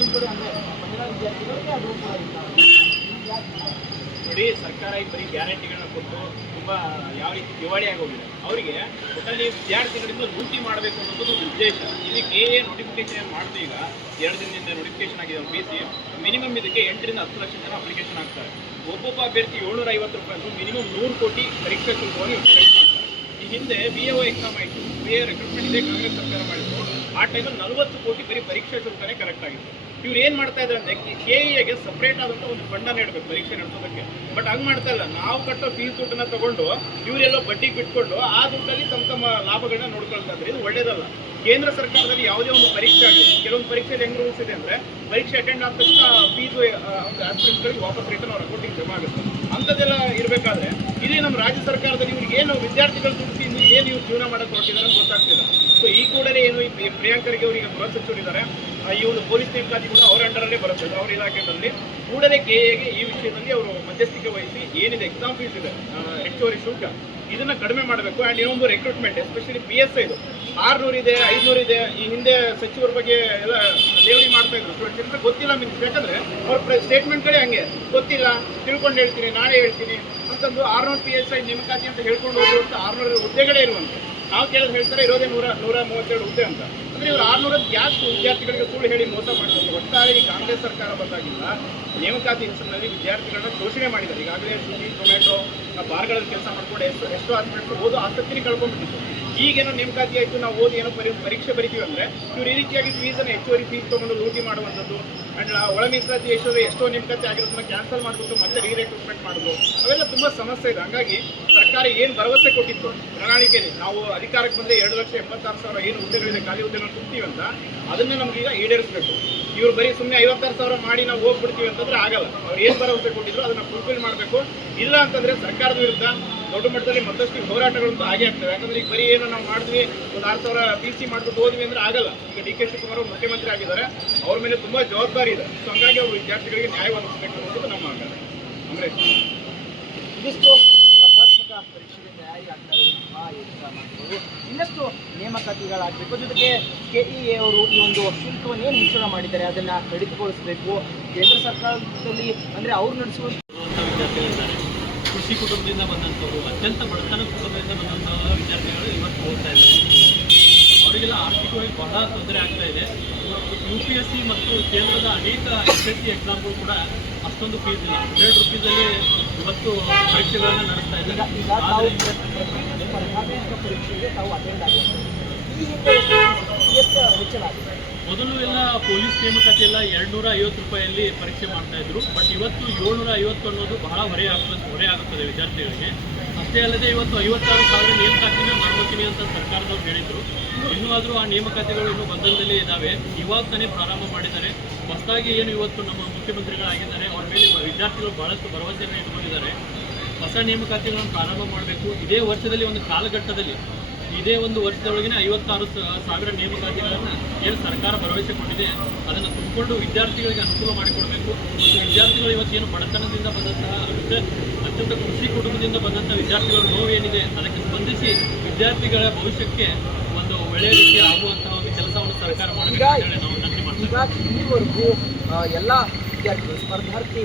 ನಿಮ್ಮ ಕಡೆ ಅಂದರೆ ಮಹಿಳಾ ವಿದ್ಯಾರ್ಥಿಗಳಿಗೆ ಅದು ನೋಡಿ, ಸರ್ಕಾರ ಈಗ ಬರೀ ಗ್ಯಾರಂಟಿಗಳನ್ನ ಕೊಟ್ಟು ತುಂಬ ಯಾವ ರೀತಿ ದಿವಾಳಿ ಆಗೋಗಿದೆ. ಅವರಿಗೆ ಒಟ್ಟಲ್ಲಿ ವಿದ್ಯಾರ್ಥಿಗಳಿಂದ ಲೂಟಿ ಮಾಡಬೇಕು ಅನ್ನೋದು ಉದ್ದೇಶ. ಇದಕ್ಕೆ ನೋಟಿಫಿಕೇಶನ್ ಮಾಡ್ತೀವಿ. ಈಗ 2 ದಿನದಿಂದ ನೋಟಿಫಿಕೇಶನ್ ಆಗಿದೆ. PC ಮಿನಿಮಮ್ ಇದಕ್ಕೆ 8 ರಿಂದ 10 ಲಕ್ಷ ಜನ ಅಪ್ಲಿಕೇಶನ್ ಆಗ್ತಾರೆ. ಒಬ್ಬೊಬ್ಬ ಅಭ್ಯರ್ಥಿ 750 ರೂಪಾಯಿ ಮಿನಿಮಮ್ 100 ಕೋಟಿ ಪರೀಕ್ಷಾ ಶುಲ್ಕವನ್ನು ಕಲೆಕ್ಟ್ ಮಾಡ್ತಾರೆ. ಈ ಹಿಂದೆ BAO ಎಕ್ಸಾಮ್ ಆಯಿತು, BA ರೆಕ್ರೂಟ್ಮೆಂಟ್ ಇದೆ, ಕಾಂಗ್ರೆಸ್ ಸರ್ಕಾರ ಮಾಡಿದ್ರು. ಆ ಟೈಮಲ್ಲಿ 40 ಕೋಟಿ ಬರೀ ಪರೀಕ್ಷಾ ಶುಲ್ಕನೇ ಕಲೆಕ್ಟ್ ಆಗಿತ್ತು. ಇವ್ರು ಏನು ಮಾಡ್ತಾ ಇದ್ದಾರೆ ಅಂದರೆ KEಗೆ ಸಪ್ರೇಟ್ ಆದಂಥ ಒಂದು ಫಂಡ ನೀಡಬೇಕು ಪರೀಕ್ಷೆ ನಡೆಸೋದಕ್ಕೆ. ಬಟ್ ಹಂಗೆ ಮಾಡ್ತಾ ಇಲ್ಲ. ನಾವು ಕಟ್ಟೋ ಫೀಸ್ ದುಡ್ಡನ್ನ ತಗೊಂಡು ಇವರೆಲ್ಲೋ ಬಡ್ಡಿಗೆ ಬಿಟ್ಕೊಂಡು ಆ ದುಡ್ಡಲ್ಲಿ ತಮ್ಮ ಲಾಭಗಳನ್ನ ನೋಡ್ಕೊಳ್ತಾ ಇದ್ದಾರೆ. ಇದು ಒಳ್ಳೇದಲ್ಲ. ಕೇಂದ್ರ ಸರ್ಕಾರದಲ್ಲಿ ಯಾವುದೇ ಒಂದು ಪರೀಕ್ಷೆ ಆಗಲಿ, ಕೆಲವೊಂದು ಪರೀಕ್ಷೆಯಲ್ಲಿ ಹೆಂಗೆ ರೂಲ್ಸ್ ಇದೆ ಅಂದರೆ ಪರೀಕ್ಷೆ ಅಟೆಂಡ್ ಆದ ತಕ್ಷಣ ಫೀಸು ಒಂದು ಆಸ್ಪಿರೆಂಟ್ಸ್ಗಳಿಗೆ ವಾಪಸ್ ರಿಟರ್ನ್ ಅವ್ರ ಅಕೌಂಟಿಗೆ ಜಮಾ ಆಗುತ್ತೆ. ಅಂಥದ್ದೆಲ್ಲ ಇರಬೇಕಾದ್ರೆ ಇಲ್ಲಿ ನಮ್ಮ ರಾಜ್ಯ ಸರ್ಕಾರದಲ್ಲಿ ಇವ್ರಿಗೆ ಏನು ವಿದ್ಯಾರ್ಥಿಗಳು ದುಡ್ಡು ಏನು ಇವ್ರು ಜೀವನ ಮಾಡೋಕ್ಕೆ ಹೊರಟಿದ್ದಾರೆ ಅಂತ ಗೊತ್ತಾಗ್ತಿಲ್ಲ. ಸೊ ಈ ಕೂಡಲೇ ಏನು ಈ ಪ್ರಿಯಾಂಕರ್ಗೆ ಅವರಿಗೆ ಗೃಹ ಸಚಿವರಿದ್ದಾರೆ, ಈ ಒಂದು ಪೊಲೀಸ್ ನೇಮಕಾತಿ ಕೂಡ ಅವರ ಅಂಡರಲ್ಲೇ ಬರುತ್ತೆ, ಅವರ ಇಲಾಖೆಯಲ್ಲಿ. ಕೂಡಲೇ KEಗೆ ಈ ವಿಷಯದಲ್ಲಿ ಅವರು ಮಧ್ಯಸ್ಥಿಕೆ ವಹಿಸಿ ಏನಿದೆ ಎಕ್ಸಾಮ್ ಫೀಸ್ ಇದೆ, ಹೆಚ್ಚುವರಿ ಶುಲ್ಕ, ಇದನ್ನು ಕಡಿಮೆ ಮಾಡಬೇಕು. ಆ್ಯಂಡ್ ಇನ್ನೊಂದು ರೆಕ್ರೂಟ್ಮೆಂಟ್, ಎಸ್ಪೆಷಲಿ PSI ಇದು 600 ಇದೆ, 500 ಇದೆ. ಈ ಹಿಂದೆ ಸಚಿವರ ಬಗ್ಗೆ ಎಲ್ಲ ಲೇವಡಿ ಮಾಡ್ತಾ ಇದ್ರು. ಸ್ಟೂಡೆಂಟ್ಸ್ ಗೊತ್ತಿಲ್ಲ ಮೀನ್ಸ್, ಯಾಕಂದರೆ ಅವ್ರ ಸ್ಟೇಟ್ಮೆಂಟ್ಗಳೇ ಹಂಗೆ, ಗೊತ್ತಿಲ್ಲ, ತಿಳ್ಕೊಂಡು ಹೇಳ್ತೀನಿ, ನಾಳೆ ಹೇಳ್ತೀನಿ ಅಂತಂದು 600 PSI ನೇಮಕಾತಿ ಅಂತ ಹೇಳ್ಕೊಂಡು ಹೋಗುವಂಥ 600 ಹುದ್ದೆಗಳೇ ಇರುವಂತೆ. ನಾವು ಕೇಳಿದ್ರೆ ಹೇಳ್ತಾರೆ ಇರೋದೇ 132 ಹುದ್ದೆ ಅಂತ. ಅಂದರೆ ಇವರು 600 ಯಾಕೆ ವಿದ್ಯಾರ್ಥಿಗಳಿಗೆ ಸುಳ್ಳು ಹೇಳಿ ಮೋಸ ಮಾಡಿದ್ರು. ಒಟ್ಟಾರೆ ಈ ಕಾಂಗ್ರೆಸ್ ಸರ್ಕಾರ ಬಂದಾಗಿಲ್ಲ ನೇಮಕಾತಿ ಹೆಸರಿನಲ್ಲಿ ವಿದ್ಯಾರ್ಥಿಗಳನ್ನ ಶೋಷಣೆ ಮಾಡಿದ್ದಾರೆ. ಈಗಾಗಲೇ ಸ್ವಿಗ್ಗಿ, ಝೊಮ್ಯಾಟೊ ಬಾರ್ಗಳಲ್ಲಿ ಕೆಲಸ ಮಾಡ್ಕೊಂಡು ಎಷ್ಟೋ ಆಸ್ಪೆಕ್ಟ್ ಓದೋ ಆಸಕ್ತಿನೇ ಕಳ್ಕೊಂಡ್ಬಿಟ್ಟಿತ್ತು. ಈಗೇನೋ ನೇಮಕಾತಿ ಆಯಿತು, ನಾವು ಓದಿ ಏನೋ ಪರೀಕ್ಷೆ ಬರಿತೀವಿ ಅಂದರೆ ಇವ್ರು ಈ ರೀತಿಯಾಗಿ ಫೀಸನ್ನು ಹೆಚ್ಚುವರಿ ಫೀಸ್ ತೊಗೊಂಡು ಲೂಟಿ ಮಾಡುವಂಥದ್ದು. ಆ್ಯಂಡ್ ಒಳ ಮೀಸಲಾತಿ ಎಷ್ಟೋ ನೇಮಕಾತಿ ಆಗಿರೋದನ್ನ ಕ್ಯಾನ್ಸಲ್ ಮಾಡಿಬಿಟ್ಟು ಮತ್ತೆ ರೀರೆಕ್ರೂಟ್ಮೆಂಟ್ ಮಾಡೋದು, ಅವೆಲ್ಲ ತುಂಬ ಸಮಸ್ಯೆ ಇದೆ. ಹಾಗಾಗಿ ಸರ್ಕಾರ ಏನು ಭರವಸೆ ಕೊಟ್ಟಿತ್ತು ಪ್ರಣಾಳಿಕೆಯಲ್ಲಿ, ನಾವು ಅಧಿಕಾರಕ್ಕೆ ಬಂದರೆ 2,86,000 ಏನು ಹುದ್ದೆಗಳಿದೆ ಖಾಲಿ ಹುದ್ದೆಗಳನ್ನು ತುಂಬ್ತೀವಿ ಅಂತ, ಅದನ್ನೇ ನಮಗೀಗ ಈಡೇರಿಸಬೇಕು. ಇವರು ಬರೀ ಸುಮ್ಮನೆ 56,000 ಮಾಡಿ ನಾವು ಹೋಗ್ಬಿಡ್ತೀವಿ ಅಂತಂದರೆ ಆಗಲ್ಲ. ಅವ್ರು ಏನು ಭರವಸೆ ಕೊಟ್ಟಿದ್ರು ಅದನ್ನು ಫುಲ್ಫಿಲ್ ಮಾಡಬೇಕು. ಇಲ್ಲ ಅಂತಂದರೆ ಸರ್ಕಾರದ ವಿರುದ್ಧ ದೊಡ್ಡ ಮಟ್ಟದಲ್ಲಿ ಮತ್ತಷ್ಟು ಹೋರಾಟಗಳಂತೂ ಆಗೇ ಆಗ್ತವೆ. ಯಾಕಂದರೆ ಈಗ ಬರೀ ಏನೋ ನಾವು ಮಾಡಿದ್ವಿ, ಒಂದು 6,000 PC ಮಾಡ್ಬಿಟ್ಟು ಹೋದ್ವಿ ಅಂದರೆ ಆಗಲ್ಲ. ಈಗ DK ಶಿವಕುಮಾರ್ ಅವರು ಮುಖ್ಯಮಂತ್ರಿ ಆಗಿದ್ದಾರೆ, ಅವ್ರ ಮೇಲೆ ತುಂಬ ಜವಾಬ್ದಾರಿ ಇದೆ. ಸೊ ಹಂಗಾಗಿ ಅವರು ವಿದ್ಯಾರ್ಥಿಗಳಿಗೆ ನ್ಯಾಯ ಒದಗಿಸಬೇಕು ಅನ್ನೋದು ನಮ್ಮ ಆಗ್ರಹ. ಅಂದರೆ ಇದಿಷ್ಟು ಸ್ಪರ್ಧಾತ್ಮಕ ಪರೀಕ್ಷೆಗೆ ತಯಾರಿ ಆಗ್ತಾ ಇರುವಂತಹ ಎಕ್ಸಾಮ್ ಆಗ್ಬೋದು, ಇನ್ನಷ್ಟು ನೇಮಕಾತಿಗಳಾಗಬೇಕು. ಜೊತೆಗೆ KEA ಅವರು ಈ ಒಂದು ಶುಲ್ಕವನ್ನು ಏನು ಹೆಚ್ಚಳ ಮಾಡಿದ್ದಾರೆ ಅದನ್ನು ಕಡಿತಗೊಳಿಸಬೇಕು. ಕೇಂದ್ರ ಸರ್ಕಾರದಲ್ಲಿ ಅಂದರೆ ಅವ್ರು ನಡೆಸುವಂಥ ವಿದ್ಯಾರ್ಥಿಗಳಿದ್ದಾರೆ, ಕೃಷಿ ಕುಟುಂಬದಿಂದ ಬಂದಂಥವರು, ಅತ್ಯಂತ ಬಡತನ ಕುಟುಂಬದಿಂದ ಬಂದಂತಹ ವಿದ್ಯಾರ್ಥಿಗಳು ಇವತ್ತು ಓದ್ತಾ ಇದ್ದಾರೆ. ಅವರಿಗೆಲ್ಲ ಆರ್ಥಿಕವಾಗಿ ಬಹಳ ತೊಂದರೆ ಆಗ್ತಾ ಇದೆ. UPSC ಮತ್ತು ಕೇಂದ್ರದ ಅನೇಕ SSC ಎಕ್ಸಾಮ್ಗಳು ಕೂಡ ಅಷ್ಟೊಂದು ಫೀಸ್ ಇಲ್ಲ. 100 ರೂಪೀಸಲ್ಲಿ ಇವತ್ತು ಪರೀಕ್ಷೆಗಳನ್ನು ನಡೆಸ್ತಾ ಇದ್ದಾರೆ. ಈಗ ತಾವು ಸ್ಪರ್ಧಾತ್ಮಕ ಪರೀಕ್ಷೆಗೆ ತಾವು ಅಟೆಂಡ್ ಆಗುತ್ತೆ, ಈ ಹಿಂದೆ ಎಷ್ಟು ಹೆಚ್ಚಳ ಆಗಿದೆ? ಮೊದಲು ಎಲ್ಲ ಪೊಲೀಸ್ ನೇಮಕಾತಿ ಎಲ್ಲ 250 ರೂಪಾಯಲ್ಲಿ ಪರೀಕ್ಷೆ ಮಾಡ್ತಾ ಇದ್ರು. ಬಟ್ ಇವತ್ತು 750 ಅನ್ನೋದು ಬಹಳ ಹೊರೆ ಆಗುತ್ತದೆ ವಿದ್ಯಾರ್ಥಿಗಳಿಗೆ. ಅಷ್ಟೇ ಅಲ್ಲದೆ ಇವತ್ತು 56,000 ನೇಮಕಾತಿನ ಮಾಡ್ಕೋತೀನಿ ಅಂತ ಸರ್ಕಾರದವ್ರು ಹೇಳಿದರು. ಇನ್ನೂ ಆದರೂ ಆ ನೇಮಕಾತಿಗಳು ಇನ್ನೂ ಬಂಧನದಲ್ಲಿ ಇದ್ದಾವೆ. ಇವಾಗ ತಾನೇ ಪ್ರಾರಂಭ ಮಾಡಿದ್ದಾರೆ. ಹೊಸದಾಗಿ ಏನು ಇವತ್ತು ನಮ್ಮ ಮುಖ್ಯಮಂತ್ರಿಗಳಾಗಿದ್ದಾರೆ, ಅವ್ರ ಮೇಲೆ ವಿದ್ಯಾರ್ಥಿಗಳು ಬಹಳಷ್ಟು ಭರವಸೆಯನ್ನು ಇಟ್ಕೊಂಡಿದ್ದಾರೆ. ಹೊಸ ನೇಮಕಾತಿಗಳನ್ನು ಪ್ರಾರಂಭ ಮಾಡಬೇಕು. ಇದೇ ವರ್ಷದಲ್ಲಿ ಒಂದು ಕಾಲಘಟ್ಟದಲ್ಲಿ, ಇದೇ ಒಂದು ವರ್ಷದೊಳಗಿನ 56,000 ನೇಮಕಾತಿಗಳನ್ನು ಏನು ಸರ್ಕಾರ ಭರವಸೆ ಕೊಟ್ಟಿದೆ ಅದನ್ನು ತುಂಬಿಕೊಂಡು ವಿದ್ಯಾರ್ಥಿಗಳಿಗೆ ಅನುಕೂಲ ಮಾಡಿಕೊಡಬೇಕು. ಮತ್ತು ವಿದ್ಯಾರ್ಥಿಗಳು ಇವತ್ತು ಏನು ಬಡತನದಿಂದ ಬಂದಂತಹ ಅತ್ಯಂತ ಕೃಷಿ ಕುಟುಂಬದಿಂದ ಬಂದಂಥ ವಿದ್ಯಾರ್ಥಿಗಳ ನೋವೇನಿದೆ ಅದಕ್ಕೆ ಸ್ಪಂದಿಸಿ ವಿದ್ಯಾರ್ಥಿಗಳ ಭವಿಷ್ಯಕ್ಕೆ ಒಂದು ಒಳ್ಳೆಯ ರೀತಿ ಆಗುವಂತಹ ಒಂದು ಕೆಲಸವನ್ನು ಸರ್ಕಾರ ಮಾಡಬೇಕು ಅಂತ ಹೇಳಿ ನಾವು ವಿನಂತಿ ಮಾಡ್ತೀವಿ. ಈಗ ಇಲ್ಲಿವರೆಗೂ ಎಲ್ಲ ವಿದ್ಯಾರ್ಥಿಗಳು, ಸ್ಪರ್ಧಾರ್ಥಿ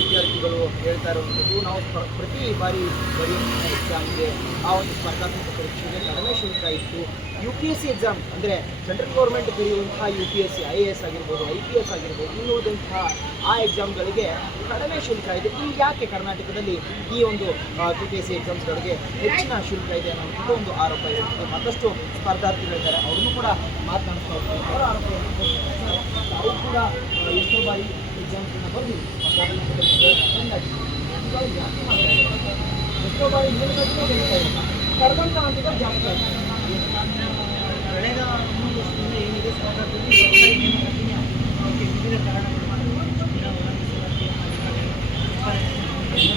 ವಿದ್ಯಾರ್ಥಿಗಳು ಹೇಳ್ತಾ ಇರುವಂಥದ್ದು, ನಾವು ಪ್ರತಿ ಬಾರಿ ಬರೆಯುವಂಥ ಎಕ್ಸಾಮ್ಗೆ ಆ ಒಂದು ಸ್ಪರ್ಧಾತ್ಮಕ ಪರೀಕ್ಷೆಗೆ ಕಡಿಮೆ ಶುಲ್ಕ ಇತ್ತು. UPSC ಎಕ್ಸಾಮ್ ಅಂದರೆ ಸೆಂಟ್ರಲ್ ಗೌರ್ಮೆಂಟ್ ಬರೆಯುವಂತಹ UPSC IAS ಆಗಿರ್ಬೋದು, IPS ಆಗಿರ್ಬೋದು, ಇನ್ನುಳಿದಂತಹ ಆ ಎಕ್ಸಾಮ್ಗಳಿಗೆ ಕಡಿಮೆ ಶುಲ್ಕ ಇದೆ. ಇಲ್ಲಿ ಯಾಕೆ ಕರ್ನಾಟಕದಲ್ಲಿ ಈ ಒಂದು UPSC ಎಕ್ಸಾಮ್ಸ್ಗಳಿಗೆ ಹೆಚ್ಚಿನ ಶುಲ್ಕ ಇದೆ ಅನ್ನೋಂಥದ್ದು ಒಂದು ಆರೋಪ ಇರುತ್ತೆ. ಮತ್ತಷ್ಟು ಸ್ಪರ್ಧಾರ್ಥಿಗಳಿದ್ದಾರೆ, ಅವ್ರನ್ನೂ ಕೂಡ ಮಾತನಾಡ್ತಾ ಹೋಗ್ತಾರೆ. ಅವರ ಆರೋಪ ತಾವು ಕೂಡ ಎಷ್ಟೋ ಬಾರಿ ಎಕ್ಸಾಮ್ಸನ್ನು ಬರೆದು ಎಷ್ಟೋ ಬಾರಿ ಕರೆದಂಥ ಅಂತಿದ್ರೆ ಜಾಸ್ತಿ ಆಗಿದೆ. ಕಳೆದ 3 ವರ್ಷದಿಂದ ಏನಿದೆ ಸರ್ಕಾರದಲ್ಲಿ ಸರ್ಕಾರಿ ನೇಮಕಾತಿನೇ ಅದಕ್ಕೆ ವಿವಿಧ ಕಾರಣಗಳು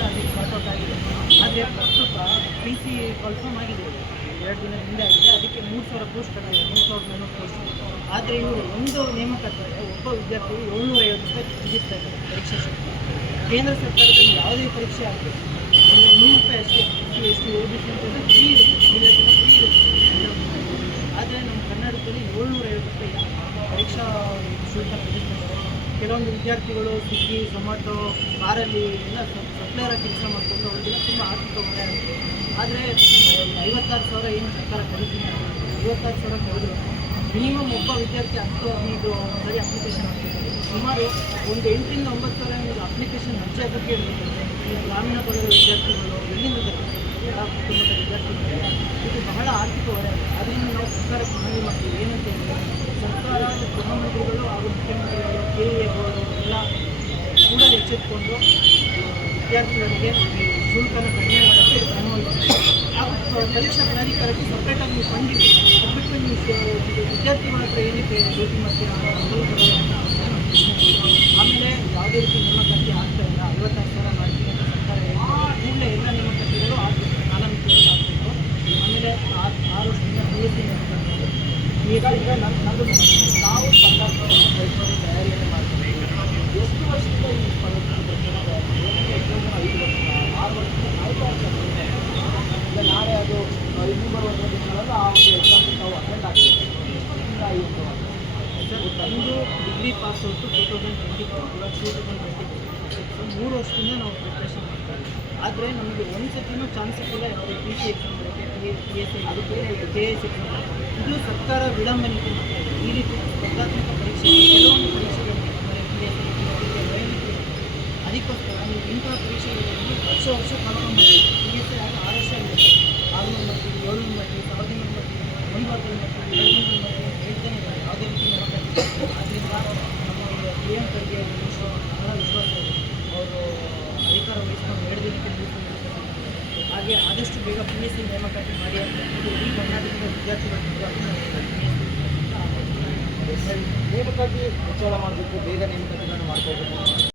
ಅದಕ್ಕೆ ವರ್ಕೌಟ್ ಆಗಿದೆ. ಆದರೆ ಪ್ರಸ್ತುತ PC ಕನ್ಫರ್ಮ್ ಆಗಿದೆ, 2 ದಿನದ ಹಿಂದೆ ಆಗಿದೆ. ಅದಕ್ಕೆ 3,000 ಪೋಸ್ಟ್ ಕಟ್ಟಿದೆ, 3,400 ಪೋಸ್ಟ್. ಆದರೆ ಇವರು ಒಂದು ನೇಮಕಾತಿ ಒಬ್ಬ ವಿದ್ಯಾರ್ಥಿಗೆ 750 ರೂಪಾಯಿ ವಿಧಿಸ್ತಾ ಇದ್ದಾರೆ ಪರೀಕ್ಷೆ ಶುಲ್ಕ. ಕೇಂದ್ರ ಸರ್ಕಾರದಲ್ಲಿ ಯಾವುದೇ ಪರೀಕ್ಷೆ ಆಗಬೇಕು 100 ರೂಪಾಯಿ ಅಷ್ಟೇ. SC OBC ಅಂತಂದರೆ ಫ್ರೀ ಇರುತ್ತೆ, ವಿದ್ಯಾರ್ಥಿಗಳು ಫ್ರೀ ಇರುತ್ತೆ. ಆದರೆ ನಮ್ಮ ಕರ್ನಾಟಕದಲ್ಲಿ 750 ರೂಪಾಯಿ ಪರೀಕ್ಷಾ ಶುಲ್ಕ ವಿಧಿಸ್ತಾ ಇದ್ದಾರೆ. ಕೆಲವೊಂದು ವಿದ್ಯಾರ್ಥಿಗಳು ಸ್ವಿಗ್ಗಿ ಝೊಮ್ಯಾಟೊ ಕಾರಲ್ಲಿ ಎಲ್ಲ ಸಪ್ಲೈಯರ ಕೆಲಸ ಮಾಡಿಕೊಂಡು ಅವರಿಗೆಲ್ಲ ತುಂಬ ಆರ್ಥಿಕ ಹೊರೆ ಆಗುತ್ತೆ. ಆದರೆ 56,000 ಏನು ಸರ್ಕಾರ ಕರೀತೀನಿ 56,000 ಕರೆದ್ರು ಮಿನಿಮಮ್ ಒಬ್ಬ ವಿದ್ಯಾರ್ಥಿ 10-15 ಸರಿ ಅಪ್ಲಿಕೇಶನ್ ಹಾಕ್ತಿದ್ದಾರೆ. ಸುಮಾರು ಒಂದು 8,000 to 9,000 ಅಪ್ಲಿಕೇಶನ್ ಅರ್ಜಿ ಆಗೋಕ್ಕೆ ಇರುತ್ತೆ. ಈ ಗ್ರಾಮೀಣ ಭಾಗದ ವಿದ್ಯಾರ್ಥಿಗಳು ಎಲ್ಲಿಂದ ಬರ್ತಾರೆ ಯಾವ ಕುಟುಂಬದ ವಿದ್ಯಾರ್ಥಿಗಳು ಇದು ಬಹಳ ಆರ್ಥಿಕ ಹೊರೆ ಆಗುತ್ತೆ. ಅದರಿಂದ ನಾವು ಸರ್ಕಾರಕ್ಕೆ ಮನವಿ ಮಾಡ್ತೀವಿ ಏನಂತ ಹೇಳಿದ್ರೆ ಸರ್ಕಾರ ಗೃಹಮಂತ್ರಿಗಳು ಹಾಗೂ ಮುಖ್ಯಮಂತ್ರಿಗಳು KEAಗಳು ಎಲ್ಲ ಕೂಡಲೇ ಎಚ್ಚೆತ್ತುಕೊಂಡು ವಿದ್ಯಾರ್ಥಿಗಳಿಗೆ ಈ ಶುಲ್ಕನ ಕಡಿಮೆ ಮಾಡೋಕ್ಕೆ ಕ್ರಮ ವಹಿಸಬೇಕು. ಹಾಗೂ ಪರೀಕ್ಷಾ ಪ್ರಾಧಿಕಾರಕ್ಕೆ ಸಪ್ರೇಟಾಗಿ ನೀವು ಫಂಡ್ ಇಡಿ. ಅದಕ್ಕೆ ನೀವು ವಿದ್ಯಾರ್ಥಿಗಳ ಹತ್ರ ಏನಕ್ಕೆ ಭೇಟಿ ಮಾಡ್ತೀರಾ ಆಮೇಲೆ ಯಾವುದೇ ರೀತಿ ನೇಮಕಾತಿ ಆಗ್ತಾ ಇಲ್ಲ 56,000 ಮಾಡ್ತೀವಿ ಅಂತ ಸರ್ಕಾರ ಹೇಳ್ತಾರೆ. ಕೂಡಲೇ ಎಲ್ಲ ನೇಮಕಾತಿಗಳು ಆಗಬೇಕು, ಕಾಲಾಮಿತಿಗಳು ಆಗಬೇಕು. ಆಮೇಲೆ 6 ವರ್ಷದಿಂದ PSC ನೇಮಕಾತಿ ಈಗ ನಾವು ಸ್ಪರ್ಧಾತ್ಮಕ ಪರೀಕ್ಷೆ ತಯಾರಿಯನ್ನು ಮಾಡ್ತೀವಿ. ಎಷ್ಟು ವರ್ಷದಿಂದ ಈ ಸ್ಪರ್ಧಾತ್ಮಕ ಪರೀಕ್ಷೆ ತಯಾರಿ 5 ವರ್ಷ 6 ವರ್ಷದಿಂದ ಕಾಯ್ತಾ ಇರ್ತಾರೆ. ಈಗ ನಾಳೆ ಅದು ಇನ್ನೂ ಬರುವ ದಿನಗಳಲ್ಲಿ ಆ ಒಂದು ಎಕ್ಸಾಮ್ಗೆ ನಾವು ಅಟೆಂಡ್ ಆಗ್ತೀವಿ. ನಮ್ಮದು ಡಿಗ್ರಿ ಪಾಸ್ ಔಟು 2024 ಇವಾಗ 2026 3 ವರ್ಷದಿಂದ ನಾವು ಪ್ರಿಪ್ರೇಷನ್ ಮಾಡ್ತೀವಿ. ಆದರೆ ನಮಗೆ ಒಂದು ಸತಿನೂ ಚಾನ್ಸ್ ಇಲ್ಲ ಯಾವುದೇ PC ಎಕ್ಸಾಮ್ ಬರೋಕ್ಕೆ PSI ಅದಕ್ಕೆ KS ಎಕ್ಸಾಮ್ ಇದು ಸರ್ಕಾರ ವಿಳಂಬನೆ ಮಾಡ್ತಾ ಇದೆ. ಈ ರೀತಿ ಸ್ಪರ್ಧಾತ್ಮಕ ಪರೀಕ್ಷೆ ಕೆಲವೊಂದು ಪರೀಕ್ಷೆಗಳು ಅದಕ್ಕೋಸ್ಕರ ನೀವು ಇಂತಹ ಪರೀಕ್ಷೆಗಳಲ್ಲಿ ವರ್ಷ ಕನ್ಫರ್ಮ್ ಮಾಡಿ PSI ಆಗ 6 ವರ್ಷ ಇರುತ್ತೆ. 600 ಮಾಡ್ತೀವಿ 700 ಮಾಡ್ತೀವಿ 1,000 ಮಾಡ್ತೀವಿ 900 ಮಾಡ್ತೀವಿ 200 ಮಾಡ್ತೀವಿ ಹೇಳ್ತಾನೆ ಇದ್ದಾರೆ. ಯಾವುದೇ ರೀತಿ ನೇಮಕಾತಿ ಆದ್ದರಿಂದ ನಮ್ಮ PM ಖರ್ಗೆ ಬಹಳ ವಿಶ್ವಾಸ ಇದೆ. ಅವರು ಅಧಿಕಾರ ವಹಿಸ್ಕೊಂಡು 2 ದಿನಕ್ಕೆ ಮುಗಿಸ್ಕೊಂಡು ಹಾಗೆ ಆದಷ್ಟು ಬೇಗ PSI ನೇಮಕಾತಿ ಮಾಡಿ ಅಂತ ಇಡೀ ಕರ್ನಾಟಕದ ವಿದ್ಯಾರ್ಥಿಗಳ ನೇಮಕಾತಿ ಹೆಚ್ಚಳ ಮಾಡಬೇಕು, ಬೇಗ ನೇಮಕಾತಿಗಳನ್ನು ಮಾಡ್ಕೋಬೇಕು.